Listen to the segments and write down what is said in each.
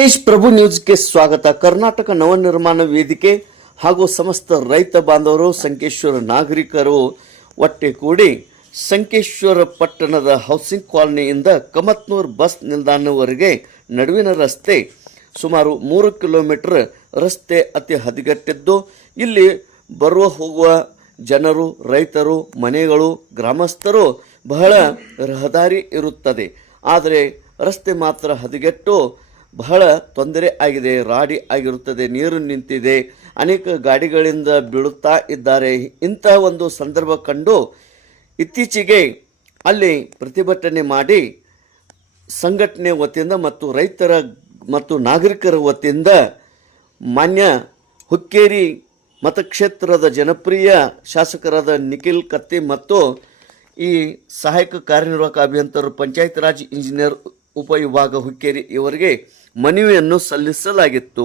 ತೇಜ್ ಪ್ರಭು ನ್ಯೂಸ್ಗೆ ಸ್ವಾಗತ. ಕರ್ನಾಟಕ ನವನಿರ್ಮಾಣ ವೇದಿಕೆ ಹಾಗೂ ಸಮಸ್ತ ರೈತ ಬಾಂಧವರು, ಸಂಕೇಶ್ವರ ನಾಗರಿಕರು ಒಟ್ಟುಗೂಡಿ ಸಂಕೇಶ್ವರ ಪಟ್ಟಣದ ಹೌಸಿಂಗ್ ಕಾಲನಿಯಿಂದ ಕಮತ್ನೂರ್ ಬಸ್ ನಿಲ್ದಾಣವರೆಗೆ ನಡುವಿನ ರಸ್ತೆ ಸುಮಾರು 3 ಕಿಲೋಮೀಟರ್ ರಸ್ತೆ ಅತಿ ಹದಗೆಟ್ಟಿದ್ದು, ಇಲ್ಲಿ ಬರುವ ಹೋಗುವ ಜನರು, ರೈತರು, ಮನೆಗಳು, ಗ್ರಾಮಸ್ಥರು ಬಹಳ ರಹದಾರಿ ಇರುತ್ತದೆ. ಆದರೆ ರಸ್ತೆ ಮಾತ್ರ ಹದಗೆಟ್ಟು ಬಹಳ ತೊಂದರೆ ಆಗಿದೆ. ರಾಡಿ ಆಗಿರುತ್ತದೆ, ನೀರು ನಿಂತಿದೆ, ಅನೇಕ ಗಾಡಿಗಳಿಂದ ಬೀಳುತ್ತಾ ಇದ್ದಾರೆ. ಇಂತಹ ಒಂದು ಸಂದರ್ಭ ಕಂಡು ಇತ್ತೀಚೆಗೆ ಅಲ್ಲಿ ಪ್ರತಿಭಟನೆ ಮಾಡಿ ಸಂಘಟನೆ ವತಿಯಿಂದ ಮತ್ತು ರೈತರ ಮತ್ತು ನಾಗರಿಕರ ವತಿಯಿಂದ ಮಾನ್ಯ ಹುಕ್ಕೇರಿ ಮತಕ್ಷೇತ್ರದ ಜನಪ್ರಿಯ ಶಾಸಕರಾದ ನಿಖಿಲ್ ಕತ್ತಿ ಮತ್ತು ಈ ಸಹಾಯಕ ಕಾರ್ಯನಿರ್ವಾಹಕ ಅಭಿಯಂತರರು, ಪಂಚಾಯತ್ ರಾಜ್ ಇಂಜಿನಿಯರ್ ಉಪವಿಭಾಗ ಹುಕ್ಕೇರಿ ಇವರಿಗೆ ಮನವಿಯನ್ನು ಸಲ್ಲಿಸಲಾಗಿತ್ತು.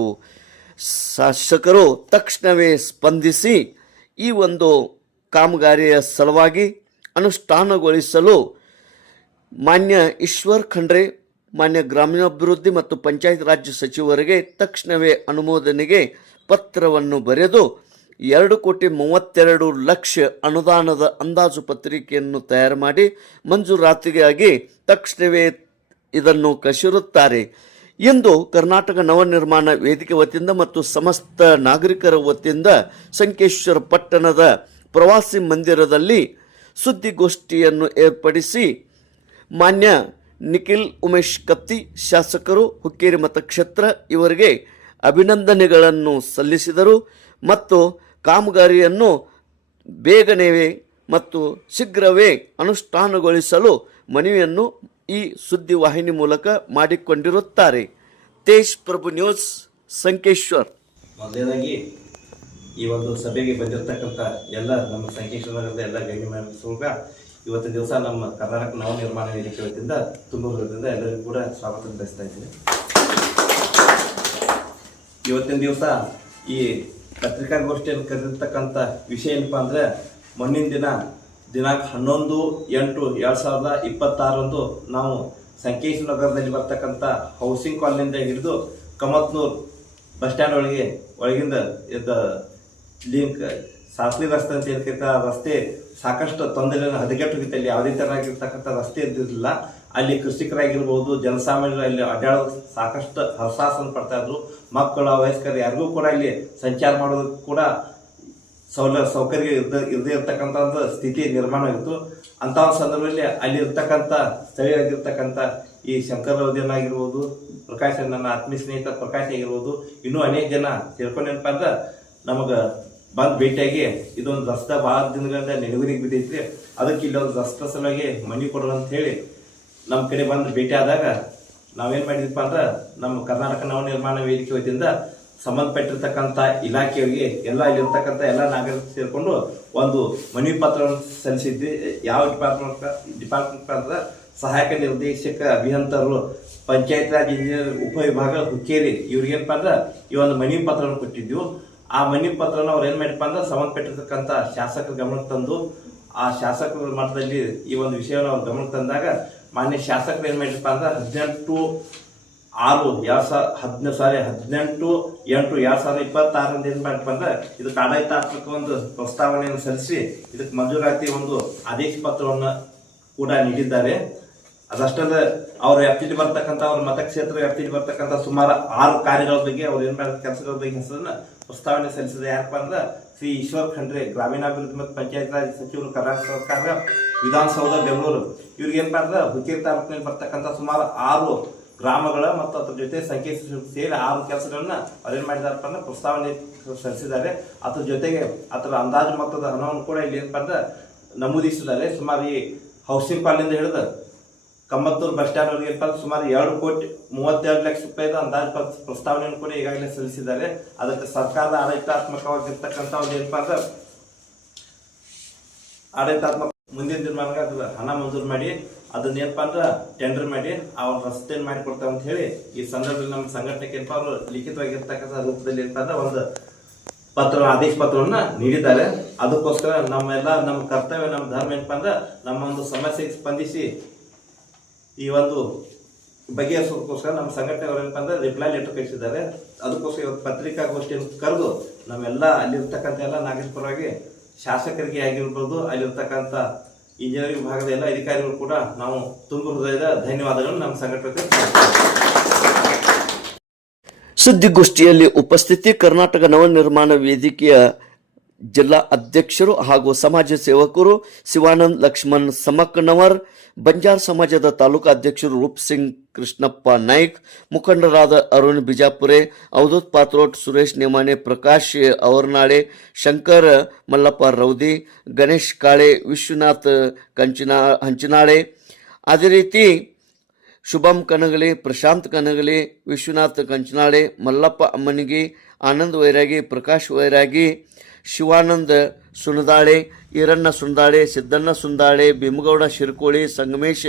ಶಾಸಕರು ತಕ್ಷಣವೇ ಸ್ಪಂದಿಸಿ ಈ ಒಂದು ಕಾಮಗಾರಿಯ ಸಲುವಾಗಿ ಅನುಷ್ಠಾನಗೊಳಿಸಲು ಮಾನ್ಯ ಈಶ್ವರ್ ಖಂಡ್ರೆ, ಮಾನ್ಯ ಗ್ರಾಮೀಣಾಭಿವೃದ್ಧಿ ಮತ್ತು ಪಂಚಾಯತ್ ರಾಜ್ ಸಚಿವರಿಗೆ ತಕ್ಷಣವೇ ಅನುಮೋದನೆಗೆ ಪತ್ರವನ್ನು ಬರೆದು 2,32,00,000 ಅನುದಾನದ ಅಂದಾಜು ಪತ್ರಿಕೆಯನ್ನು ತಯಾರು ಮಾಡಿ ಮಂಜೂರಾತಿಗಾಗಿ ತಕ್ಷಣವೇ ಇದನ್ನು ಕಸಿರುತ್ತಾರೆ ಎಂದು ಕರ್ನಾಟಕ ನವನಿರ್ಮಾಣ ವೇದಿಕೆ ವತಿಯಿಂದ ಮತ್ತು ಸಮಸ್ತ ನಾಗರಿಕರ ವತಿಯಿಂದ ಸಂಕೇಶ್ವರ ಪಟ್ಟಣದ ಪ್ರವಾಸಿ ಮಂದಿರದಲ್ಲಿ ಸುದ್ದಿಗೋಷ್ಠಿಯನ್ನು ಏರ್ಪಡಿಸಿ ಮಾನ್ಯ ನಿಖಿಲ್ ಉಮೇಶ್ ಕತ್ತಿ ಶಾಸಕರು ಹುಕ್ಕೇರಿ ಮತಕ್ಷೇತ್ರ ಇವರಿಗೆ ಅಭಿನಂದನೆಗಳನ್ನು ಸಲ್ಲಿಸಿದರು ಮತ್ತು ಕಾಮಗಾರಿಯನ್ನು ಬೇಗನೆ ಮತ್ತು ಶೀಘ್ರವೇ ಅನುಷ್ಠಾನಗೊಳಿಸಲು ಮನವಿಯನ್ನು ಈ ಸುದ್ದಿವಾಹಿನಿ ಮೂಲಕ ಮಾಡಿಕೊಂಡಿರುತ್ತಾರೆ. ತೇಜ್ ಪ್ರಭು ನ್ಯೂಸ್, ಸಂಕೇಶ್ವರ್. ಮೊದಲನೇದಾಗಿ ಈ ಒಂದು ಸಭೆಗೆ ಬಂದಿರತಕ್ಕಂಥ ಎಲ್ಲ ನಮ್ಮ ಸಂಕೇಶ್ವರ ನಗರದ ಎಲ್ಲ ಗಣ್ಯಮಾನ್ಯರು ಇವತ್ತಿನ ದಿವಸ ನಮ್ಮ ಕರ್ನಾಟಕ ನವನಿರ್ಮಾಣ ವೇದಿಕೆ ವತಿಯಿಂದ ತುಂಬ ಹೃದಯದಿಂದ ಎಲ್ಲರಿಗೂ ಕೂಡ ಸ್ವಾಗತ ಬಯಸ್ತಾ ಇದ್ದೀನಿ. ಇವತ್ತಿನ ದಿವಸ ಈ ಪತ್ರಿಕಾಗೋಷ್ಠಿಯನ್ನು ಕರೆದಿರ್ತಕ್ಕಂಥ ವಿಷಯ ಏನಪ್ಪ ಅಂದರೆ, ಮೊನ್ನಿನ ದಿನಾಂಕ 11/8/2026 ನಾವು ಸಂಕೇಶ್ವರ ನಗರದಲ್ಲಿ ಬರ್ತಕ್ಕಂಥ ಹೌಸಿಂಗ್ ಕಾಲನಿಂದ ಹಿಡಿದು ಕಮತ್ನೂರ್ ಬಸ್ ಸ್ಟ್ಯಾಂಡ್ ಒಳಗಿಂದ ಲಿಂಕ್ ಸಾಸ್ಲಿ ರಸ್ತೆ ಅಂತ ಹೇಳ್ತಕ್ಕ ರಸ್ತೆ ಸಾಕಷ್ಟು ತೊಂದರೆಯನ್ನು ಹದಗೆಟ್ಟು ಹೋಗಿತ್ತು. ಅಲ್ಲಿ ಯಾವುದೇ ಥರನಾಗಿರ್ತಕ್ಕಂಥ ರಸ್ತೆ ಇದ್ದಿರಲಿಲ್ಲ. ಅಲ್ಲಿ ಕೃಷಿಕರಾಗಿರ್ಬೋದು, ಜನಸಾಮಾನ್ಯರು ಅಲ್ಲಿ ಅಡ್ಡಾಡೋದು ಸಾಕಷ್ಟು ಹರಸಾಸನ ಪಡ್ತಾ ಇದ್ರು. ಮಕ್ಕಳು, ವಯಸ್ಕರು ಯಾರಿಗೂ ಕೂಡ ಇಲ್ಲಿ ಸಂಚಾರ ಮಾಡೋದಕ್ಕೂ ಕೂಡ ಸೌಕರ್ಯ ಇರದೇ ಇರ್ತಕ್ಕಂಥ ಒಂದು ಸ್ಥಿತಿ ನಿರ್ಮಾಣ ಆಗಿತ್ತು. ಅಂಥ ಒಂದು ಸಂದರ್ಭದಲ್ಲಿ ಅಲ್ಲಿ ಇರ್ತಕ್ಕಂಥ ಸ್ಥಳೀಯರಾಗಿರ್ತಕ್ಕಂಥ ಈ ಶಂಕರ್ ಆಗಿರ್ಬೋದು, ಪ್ರಕಾಶ್, ನನ್ನ ಆತ್ಮೀಯ ಸ್ನೇಹಿತ ಪ್ರಕಾಶ್ ಆಗಿರ್ಬೋದು, ಇನ್ನೂ ಅನೇಕ ಜನ ತಿಳ್ಕೊಂಡೇನಪ್ಪ ಅಂದ್ರೆ ನಮಗೆ ಬಂದು ಭೇಟಿಯಾಗಿ ಇದೊಂದು ರಸ್ತೆ ಭಾಳ ದಿನಗಳಿಂದ ನೆನಗುರಿಗೆ ಬಿದ್ದೈತ್ರಿ, ಅದಕ್ಕೆ ಇಲ್ಲೊಂದು ರಸ್ತೆ ಸಲುವಾಗಿ ಮನೆ ಕೊಡೋಣ ಅಂತ ಹೇಳಿ ನಮ್ಮ ಕಡೆ ಬಂದು ಭೇಟಿ ಆದಾಗ ನಾವೇನು ಮಾಡಿದ್ವಿ ಅಂದ್ರೆ, ನಮ್ಮ ಕರ್ನಾಟಕ ನವನಿರ್ಮಾಣ ವೇದಿಕೆ ವತಿಯಿಂದ ಸಂಬಂಧಪಟ್ಟಿರ್ತಕ್ಕಂಥ ಇಲಾಖೆಯವರಿಗೆ ಎಲ್ಲ ಇಲ್ಲಿರ್ತಕ್ಕಂಥ ಎಲ್ಲ ನಾಗರಿಕರು ಸೇರಿಕೊಂಡು ಒಂದು ಮನವಿ ಪತ್ರವನ್ನು ಸಲ್ಲಿಸಿದ್ವಿ. ಯಾವ ಡಿಪಾರ್ಟ್ಮೆಂಟ್ ಅಂದ್ರೆ ಸಹಾಯಕ ನಿರ್ದೇಶಕ ಅಭಿಯಂತರರು, ಪಂಚಾಯತ್ ರಾಜ್ ಇಂಜಿನಿಯರ್ ಉಪವಿಭಾಗ ಹುಕ್ಕೇರಿ ಇವ್ರಿಗೇನಪ್ಪ ಅಂದ್ರೆ ಈ ಒಂದು ಮನವಿ ಪತ್ರವನ್ನು ಕೊಟ್ಟಿದ್ವಿ. ಆ ಮನವಿ ಪತ್ರನ ಅವ್ರು ಏನು ಮಾಡಿಪ್ಪ ಅಂದ್ರೆ ಸಂಬಂಧಪಟ್ಟಿರ್ತಕ್ಕಂಥ ಶಾಸಕರ ಗಮನಕ್ಕೆ ತಂದು, ಆ ಶಾಸಕರ ಮಟ್ಟದಲ್ಲಿ ಈ ಒಂದು ವಿಷಯವನ್ನು ಅವ್ರ ಗಮನಕ್ಕೆ ತಂದಾಗ ಮಾನ್ಯ ಶಾಸಕರು ಏನು ಮಾಡಿರಪ್ಪ ಅಂದ್ರೆ 18/8/2026 ಏನು ಮಾಡಿಪ್ಪ ಅಂದ್ರೆ ಇದಕ್ಕೆ ಆಡಳಿತಾತ್ಮಕ ಒಂದು ಪ್ರಸ್ತಾವನೆಯನ್ನು ಸಲ್ಲಿಸಿ ಇದಕ್ಕೆ ಮಂಜೂರಾತಿ ಒಂದು ಆದೇಶ ಪತ್ರವನ್ನು ಕೂಡ ನೀಡಿದ್ದಾರೆ. ಅದಷ್ಟಲ್ಲದೆ ಅವ್ರ ವ್ಯಾಪ್ತಿಯಲ್ಲಿ ಬರ್ತಕ್ಕಂಥ, ಅವ್ರ ಮತಕ್ಷೇತ್ರ ವ್ಯಾಪ್ತಿಯಲ್ಲಿ ಬರ್ತಕ್ಕಂಥ ಸುಮಾರು 6 ಕಾರ್ಯಗಳ ಬಗ್ಗೆ ಅವ್ರು ಏನು ಮಾಡಿದ ಕೆಲಸಗಳ ಬಗ್ಗೆ ಹೆಸರನ್ನ ಪ್ರಸ್ತಾವನೆ ಸಲ್ಲಿಸಿದೆ. ಯಾರಪ್ಪ ಅಂದ್ರೆ ಶ್ರೀ ಈಶ್ವರ್ ಖಂಡ್ರೆ, ಗ್ರಾಮೀಣಾಭಿವೃದ್ಧಿ ಮತ್ತು ಪಂಚಾಯತ್ ರಾಜ್ ಸಚಿವರು, ಕರ್ನಾಟಕ ಸರ್ಕಾರ, ವಿಧಾನಸೌಧ ಬೆಂಗಳೂರು. ಇವ್ರಿಗೆ ಏನಪ್ಪ ಅಂದ್ರೆ ಹುಕ್ಕೇರಿ ತಾಲೂಕಿನಲ್ಲಿ ಬರ್ತಕ್ಕಂಥ ಸುಮಾರು 6 ಗ್ರಾಮಗಳ ಮತ್ತು ಅದ್ರ ಜೊತೆ ಸಂಖ್ಯೆ ಸೇರಿ 6 ಕೆಲಸಗಳನ್ನ ಅವ್ರೇನು ಮಾಡಿದಾರಪ್ಪ ಅಂದ್ರೆ ಪ್ರಸ್ತಾವನೆ ಸಲ್ಲಿಸಿದ್ದಾರೆ. ಅದ್ರ ಜೊತೆಗೆ ಅದರ ಅಂದಾಜು ಮೊತ್ತದ ಹಣವನ್ನು ಕೂಡ ಇಲ್ಲಿ ಏನಪ್ಪ ಅಂದ್ರೆ ನಮೂದಿಸಿದ್ದಾರೆ. ಸುಮಾರು ಈ ಹೌಸಿಂಗ್ ಕಾಲನಿಂದ ಹಿಡಿದು ಕಮತ್ತೂರು ಬಸ್ ಸ್ಟ್ಯಾಂಡ್ ಅವರಿಗೆ ಸುಮಾರು 2,32,00,000 ರೂಪಾಯಿದ ಅಂದಾಜು ಪ್ರಸ್ತಾವನೆಯನ್ನು ಕೂಡ ಈಗಾಗಲೇ ಸಲ್ಲಿಸಿದ್ದಾರೆ. ಅದಕ್ಕೆ ಸರ್ಕಾರದ ಆಡಳಿತಾತ್ಮಕವಾಗಿರ್ತಕ್ಕಂಥ ಒಂದು ಏನಪ್ಪ ಅಂದ್ರೆ ಆಡಳಿತಾತ್ಮಕ ಮುಂದಿನ ದಿನಮಾನಕ್ಕೆ ಅದ್ರ ಹಣ ಮಂಜೂರು ಮಾಡಿ ಅದನ್ನ ಏನಪ್ಪ ಅಂದ್ರೆ ಟೆಂಡರ್ ಮಾಡಿ ಅವ್ರ ರಸ್ತೆಯನ್ನು ಮಾಡಿಕೊಡ್ತಾವ ಅಂತ ಹೇಳಿ ಈ ಸಂದರ್ಭದಲ್ಲಿ ನಮ್ಮ ಸಂಘಟನೆಗೆ ಏನಪ್ಪ ಅವರು ಲಿಖಿತವಾಗಿರ್ತಕ್ಕಂಥ ರೂಪದಲ್ಲಿ ಏನಪ್ಪ ಅಂದ್ರೆ ಒಂದು ಆದೇಶ ಪತ್ರವನ್ನ ನೀಡಿದ್ದಾರೆ. ಅದಕ್ಕೋಸ್ಕರ ನಮ್ಮ ಕರ್ತವ್ಯ, ನಮ್ಮ ಧರ್ಮ ಏನಪ್ಪ ಅಂದ್ರೆ ನಮ್ಮ ಒಂದು ಸಮಸ್ಯೆಗೆ ಸ್ಪಂದಿಸಿ ಈ ಒಂದು ಬಗೆಹರಿಸೋದಕ್ಕೋಸ್ಕರ ನಮ್ಮ ಸಂಘಟನೆಯವರು ಏನಪ್ಪ ಅಂದ್ರೆ ರಿಪ್ಲೈ ಲೆಟರ್ ಕಳಿಸಿದ್ದಾರೆ. ಅದಕ್ಕೋಸ್ಕರ ಇವತ್ತು ಪತ್ರಿಕಾಗೋಷ್ಠಿಯನ್ನು ಕರೆದು ನಮ್ಮೆಲ್ಲ ಅಲ್ಲಿರ್ತಕ್ಕಂಥ ಎಲ್ಲ ನಾಗರಿಕ ಪರವಾಗಿ ಶಾಸಕರಿಗೆ ಆಗಿರ್ಬೋದು, ಅಲ್ಲಿರ್ತಕ್ಕಂಥ ಇಂಜಿನಿಯರಿಂಗ್ ವಿಭಾಗದ ಎಲ್ಲ ಅಧಿಕಾರಿಗಳು ಕೂಡ ನಾವು ತುಂಬ ಹೃದಯದ ಧನ್ಯವಾದಗಳನ್ನು ನಮ್ಮ ಸಂಘಟನೆ. ಸುದ್ದಿಗೋಷ್ಠಿಯಲ್ಲಿ ಉಪಸ್ಥಿತಿ ಕರ್ನಾಟಕ ನವನಿರ್ಮಾಣ ವೇದಿಕೆಯ ಜಿಲ್ಲಾ ಅಧ್ಯಕ್ಷರು ಹಾಗೂ ಸಮಾಜ ಸೇವಕರು ಶಿವಾನಂದ್ ಲಕ್ಷ್ಮಣ್ ಸಮಕ್ನವರ್, ಬಂಜಾರ ಸಮಾಜದ ತಾಲೂಕು ಅಧ್ಯಕ್ಷರು ರೂಪ್ ಸಿಂಗ್ ಕೃಷ್ಣಪ್ಪ ನಾಯ್ಕ್, ಮುಖಂಡರಾದ ಅರುಣ್ ಬಿಜಾಪುರೆ, ಅವಧೂತ್ ಪಾತ್ರೋಟ್, ಸುರೇಶ್ ನೇಮಾನೆ, ಪ್ರಕಾಶ್ ಅವರ್ನಾಳೆ, ಶಂಕರ್ ಮಲ್ಲಪ್ಪ ರೌದಿ, ಗಣೇಶ್ ಕಾಳೆ, ವಿಶ್ವನಾಥ್ ಹಂಚನಾಳೆ, ಅದೇ ರೀತಿ ಶುಭಂ ಕನಗಲಿ, ಪ್ರಶಾಂತ್ ಕನಗಲಿ, ವಿಶ್ವನಾಥ್ ಕಂಚನಾಳೆ, ಮಲ್ಲಪ್ಪ ಅಮ್ಮನಿಗಿ, ಆನಂದ್ ವೈರಾಗಿ, ಪ್ರಕಾಶ್ ವೈರಾಗಿ, ಶಿವಾನಂದ ಸುಣದಾಳೆ, ಈರಣ್ಣ ಸುಣದಾಳೆ, ಸಿದ್ದಣ್ಣ ಸುಂದಾಳೆ, ಭೀಮಗೌಡ ಶಿರ್ಕೋಳಿ, ಸಂಗಮೇಶ್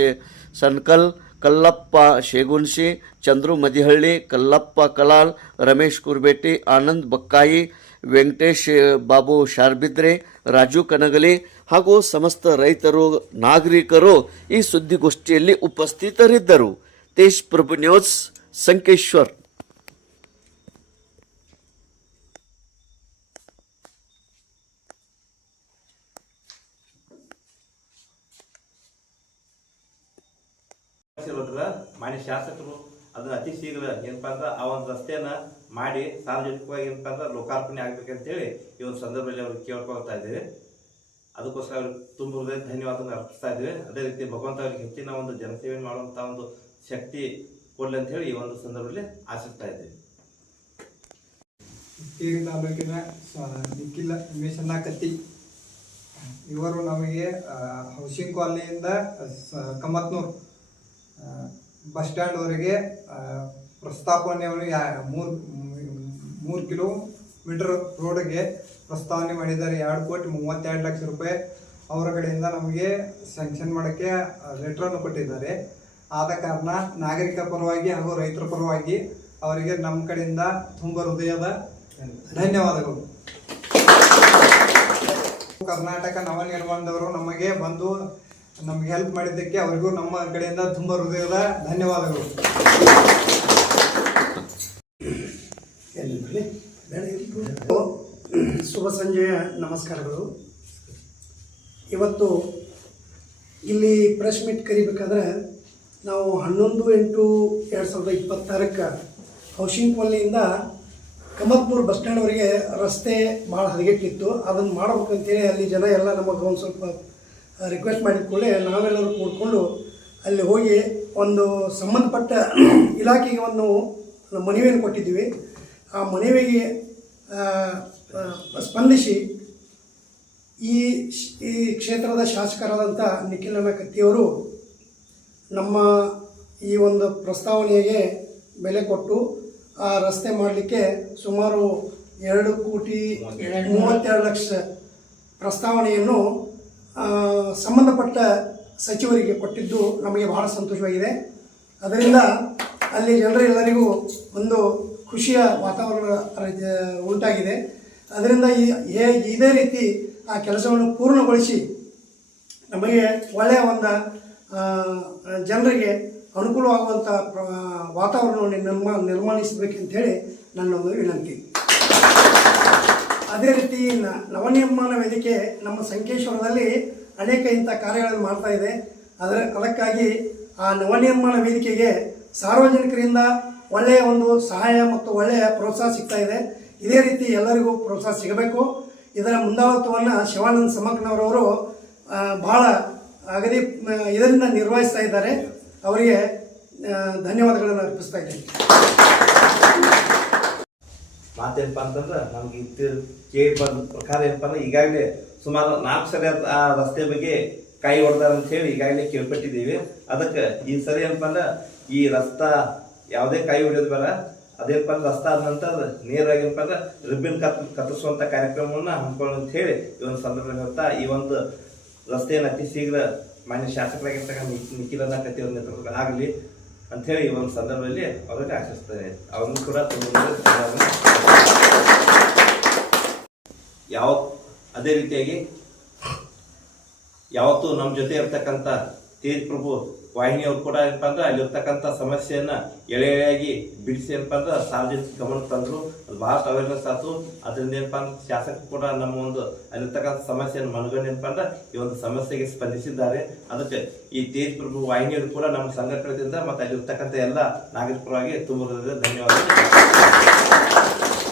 ಸನ್ಕಲ್, ಕಲ್ಲಪ್ಪ ಶೇಗುನ್ಶಿ, ಚಂದ್ರು ಮದಿಹಳ್ಳಿ, ಕಲ್ಲಪ್ಪ ಕಲಾಲ್, ರಮೇಶ್ ಕುರ್ಬೇಟಿ, ಆನಂದ್ ಬಕ್ಕಾಯಿ, ವೆಂಕಟೇಶ್ ಬಾಬು ಶಾರ್ಬಿದ್ರೆ, ರಾಜು ಕನಗಲಿ ಹಾಗೂ ಸಮಸ್ತ ರೈತರು ನಾಗರಿಕರು ಈ ಸುದ್ದಿಗೋಷ್ಠಿಯಲ್ಲಿ ಉಪಸ್ಥಿತರಿದ್ದರು. ತೇಜ್ ಪ್ರಭು ನ್ಯೂಸ್, ಸಂಕೇಶ್ವರ್. ಮಾನ್ಯ ಶಾಸಕರು ಅದನ್ನ ಅತಿ ಶೀಘ್ರ ಏನಪ್ಪಾ ಅಂದ್ರೆ ಆ ಒಂದು ರಸ್ತೆಯನ್ನ ಮಾಡಿ ಸಾರ್ವಜನಿಕವಾಗಿ ಏನಪ್ಪಾ ಅಂದ್ರೆ ಲೋಕಾರ್ಪಣೆ ಆಗ್ಬೇಕಂತೇಳಿ ಈ ಒಂದು ಸಂದರ್ಭದಲ್ಲಿ ಅವ್ರಿಗೆ ಕೇಳ್ಕೊಳ್ತಾ ಇದ್ದೇವೆ. ಅದಕ್ಕೋಸ್ಕರ ಅವ್ರಿಗೆ ತುಂಬ ಹೃದಯ ಧನ್ಯವಾದ ಅರ್ಪಿಸ್ತಾ ಇದ್ದೇವೆ. ಅದೇ ರೀತಿ ಭಗವಂತ ಅವರಿಗೆ ಹೆಚ್ಚಿನ ಒಂದು ಜನಸೇವೆ ಮಾಡುವಂತ ಒಂದು ಶಕ್ತಿ ಕೊಡ್ಲಿ ಅಂತ ಹೇಳಿ ಈ ಒಂದು ಸಂದರ್ಭದಲ್ಲಿ ಆಶಿಸ್ತಾ ಇದ್ದೇವೆ. ಹುಕ್ಕೇರಿ ತಾಲೂಕಿನ ನಿಖಿಲ್ ಉಮೇಶಣ್ಣ ಕತ್ತಿ ಇವರು ನಮಗೆ ಹೌಸಿಂಗ್ ಕಾಲನಿಯಿಂದ ಕಮತ್ನೂರ್ ಬಸ್ ಸ್ಟ್ಯಾಂಡ್ವರೆಗೆ ಪ್ರಸ್ತಾಪನೆಯನ್ನು 3 ಕಿಲೋಮೀಟರ್ ರೋಡ್ಗೆ ಪ್ರಸ್ತಾವನೆ ಮಾಡಿದ್ದಾರೆ. 2,32,00,000 ರೂಪಾಯಿ ಅವರ ಕಡೆಯಿಂದ ನಮಗೆ ಸ್ಯಾಂಕ್ಷನ್ ಮಾಡೋಕ್ಕೆ ಲೆಟ್ರನ್ನು ಕೊಟ್ಟಿದ್ದಾರೆ. ಆದ ಕಾರಣ ನಾಗರಿಕರ ಪರವಾಗಿ ಹಾಗೂ ರೈತರ ಪರವಾಗಿ ಅವರಿಗೆ ನಮ್ಮ ಕಡೆಯಿಂದ ತುಂಬ ಹೃದಯದ ಧನ್ಯವಾದಗಳು. ಕರ್ನಾಟಕ ನವನಿರ್ಮಾಣದವರು ನಮಗೆ ಬಂದು ನಮ್ಗೆ ಹೆಲ್ಪ್ ಮಾಡಿದ್ದಕ್ಕೆ ಅವರಿಗೂ ನಮ್ಮ ಕಡೆಯಿಂದ ತುಂಬ ಹೃದಯದ ಧನ್ಯವಾದಗಳು. ಶುಭ ಸಂಜೆಯ ನಮಸ್ಕಾರಗಳು. ಇವತ್ತು ಇಲ್ಲಿ ಪ್ರೆಸ್ ಮೀಟ್ ಕರಿಬೇಕಾದ್ರೆ ನಾವು 11/8/2026 ಹೌಸಿಂಗ್ ಕಾಲನಿಯಿಂದ ಕಮತ್ನೂರು ಬಸ್ ಸ್ಟ್ಯಾಂಡ್ವರೆಗೆ ರಸ್ತೆ ಭಾಳ ಹದಗೆಟ್ಟಿತ್ತು. ಅದನ್ನು ಮಾಡ್ಬೇಕಂತೇಳಿ ಅಲ್ಲಿ ಜನ ಎಲ್ಲ ನಮಗೆ ಒಂದು ಸ್ವಲ್ಪ ರಿಕ್ವೆಸ್ಟ್ ಮಾಡಿದ ಕೂಡಲೇ ನಾವೆಲ್ಲರೂ ಕೂಡ್ಕೊಂಡು ಅಲ್ಲಿ ಹೋಗಿ ಒಂದು ಸಂಬಂಧಪಟ್ಟ ಇಲಾಖೆಗೆ ಒಂದು ಮನವಿಯನ್ನು ಕೊಟ್ಟಿದ್ದೀವಿ. ಆ ಮನವಿಗೆ ಸ್ಪಂದಿಸಿ ಈ ಕ್ಷೇತ್ರದ ಶಾಸಕರಾದಂಥ ನಿಖಿಲಣ್ಣ ಕತ್ತಿಯವರು ನಮ್ಮ ಈ ಒಂದು ಪ್ರಸ್ತಾವನೆಗೆ ಬೆಲೆ ಕೊಟ್ಟು ಆ ರಸ್ತೆ ಮಾಡಲಿಕ್ಕೆ ಸುಮಾರು 2,32,00,000 ಪ್ರಸ್ತಾವನೆಯನ್ನು ಸಂಬಂಧಪಟ್ಟ ಸಚಿವರಿಗೆ ಕೊಟ್ಟಿದ್ದು ನಮಗೆ ಬಹಳ ಸಂತೋಷವಾಗಿದೆ. ಅದರಿಂದ ಅಲ್ಲಿ ಜನರೆಲ್ಲರಿಗೂ ಒಂದು ಖುಷಿಯ ವಾತಾವರಣ ಉಂಟಾಗಿದೆ. ಅದರಿಂದ ಇದೇ ರೀತಿ ಆ ಕೆಲಸವನ್ನು ಪೂರ್ಣಗೊಳಿಸಿ ನಮಗೆ ಒಳ್ಳೆಯ ಒಂದು ಜನರಿಗೆ ಅನುಕೂಲವಾಗುವಂಥ ವಾತಾವರಣವನ್ನು ನಿರ್ಮಾಣಿಸಬೇಕಂತೇಳಿ ನನ್ನೊಂದು ವಿನಂತಿ. ಅದೇ ರೀತಿ ನವನಿರ್ಮಾಣ ವೇದಿಕೆ ನಮ್ಮ ಸಂಕೇಶ್ವರದಲ್ಲಿ ಅನೇಕ ಇಂಥ ಕಾರ್ಯಗಳನ್ನು ಮಾಡ್ತಾ ಇದೆ. ಅದಕ್ಕಾಗಿ ಆ ನವನಿರ್ಮಾಣ ವೇದಿಕೆಗೆ ಸಾರ್ವಜನಿಕರಿಂದ ಒಳ್ಳೆಯ ಒಂದು ಸಹಾಯ ಮತ್ತು ಒಳ್ಳೆಯ ಪ್ರೋತ್ಸಾಹ ಸಿಗ್ತಾ ಇದೆ. ಇದೇ ರೀತಿ ಎಲ್ಲರಿಗೂ ಪ್ರೋತ್ಸಾಹ ಸಿಗಬೇಕು. ಇದರ ಮುಂದಾಳತ್ವವನ್ನು ಶಿವಾನಂದ್ ಸಮಕ್ನವರವರು ಭಾಳ ಅಗದಿ ಇದರಿಂದ ನಿರ್ವಹಿಸ್ತಾ ಇದ್ದಾರೆ. ಅವರಿಗೆ ಧನ್ಯವಾದಗಳನ್ನು ಅರ್ಪಿಸ್ತಾ ಇದ್ದೇನೆ. ಮಾತೇನಪ್ಪ ಅಂತಂದ್ರೆ ನಮ್ಗೆ ಕೇಳಿ ಬಂದ ಪ್ರಕಾರ ಏನಪ್ಪ ಅಂದ್ರೆ ಈಗಾಗಲೇ ಸುಮಾರು 4 ಸರಿ ಆ ರಸ್ತೆ ಬಗ್ಗೆ ಕೈ ಹೊಡೆದಾರ ಅಂತ ಹೇಳಿ ಈಗಾಗಲೇ ಕೇಳ್ಪಟ್ಟಿದ್ದೀವಿ. ಅದಕ್ಕೆ ಈ ಸರಿ ಏನಪ್ಪ ಅಂದ್ರೆ ಈ ರಸ್ತಾ ಯಾವುದೇ ಕೈ ಹೊಡೆಯೋದು ಬೇಡ, ಅದೇನಪ್ಪ ಅಂದ್ರೆ ರಸ್ತಾ ಆದ ನಂತರ ನೇರವಾಗಿ ಏನಪ್ಪ ಅಂದ್ರೆ ರಿಬ್ಬನ್ ಕತ್ತರಿಸುವಂತ ಕಾರ್ಯಕ್ರಮವನ್ನ ಹಮ್ಮಿಕೊಳ್ಳೋ ಅಂತ ಹೇಳಿ ಈ ಒಂದು ಸಂದರ್ಭದಲ್ಲಿ ಹೇಳ್ತಾ ಈ ಒಂದು ರಸ್ತೆಯನ್ನು ಅತಿ ಶೀಘ್ರ ಮಾನ್ಯ ಶಾಸಕರಾಗಿರ್ತಕ್ಕಂಥ ನಿಖಿಲಣ್ಣ ಕತ್ತಿಯವರ ನೇತೃತ್ವ ಆಗಲಿ ಅಂತ ಹೇಳಿ ಈ ಒಂದು ಸಂದರ್ಭದಲ್ಲಿ ಅವರಿಗೆ ಆಶಿಸ್ತೇನೆ. ಅವರನ್ನು ಕೂಡ ಅದೇ ರೀತಿಯಾಗಿ ಯಾವತ್ತೂ ನಮ್ಮ ಜೊತೆ ಇರ್ತಕ್ಕಂಥ ತೇಜ್ ಪ್ರಭು ವಾಹಿನಿಯವರು ಕೂಡ ಏನಪ್ಪ ಅಂದ್ರೆ ಅಲ್ಲಿರ್ತಕ್ಕಂಥ ಸಮಸ್ಯೆಯನ್ನ ಎಳೆಯಾಗಿ ಬಿಡಿಸಿ ಏನಪ್ಪ ಅಂದ್ರೆ ಸಾರ್ವಜನಿಕ ಗಮನಕ್ಕೆ ತಂದ್ರು. ಅದು ಬಹಳಷ್ಟು ಅವೇರ್ನೆಸ್ ಆಯ್ತು. ಅದರಿಂದ ಏನಪ್ಪ ಅಂದ್ರೆ ಶಾಸಕರು ಕೂಡ ನಮ್ಮ ಒಂದು ಅಲ್ಲಿರ್ತಕ್ಕಂಥ ಸಮಸ್ಯೆಯನ್ನು ಮನಗಂಡು ಏನಪ್ಪ ಅಂದ್ರೆ ಈ ಒಂದು ಸಮಸ್ಯೆಗೆ ಸ್ಪಂದಿಸಿದ್ದಾರೆ. ಅದಕ್ಕೆ ಈ ತೇಜ್ ಪ್ರಭು ವಾಹಿನಿಯವರು ಕೂಡ ನಮ್ಮ ಸಂಘಟನೆಯಿಂದ ಮತ್ತೆ ಅಲ್ಲಿರ್ತಕ್ಕಂಥ ಎಲ್ಲ ನಾಗರಿಕರಾಗಿ ತುಂಬ ಧನ್ಯವಾದ.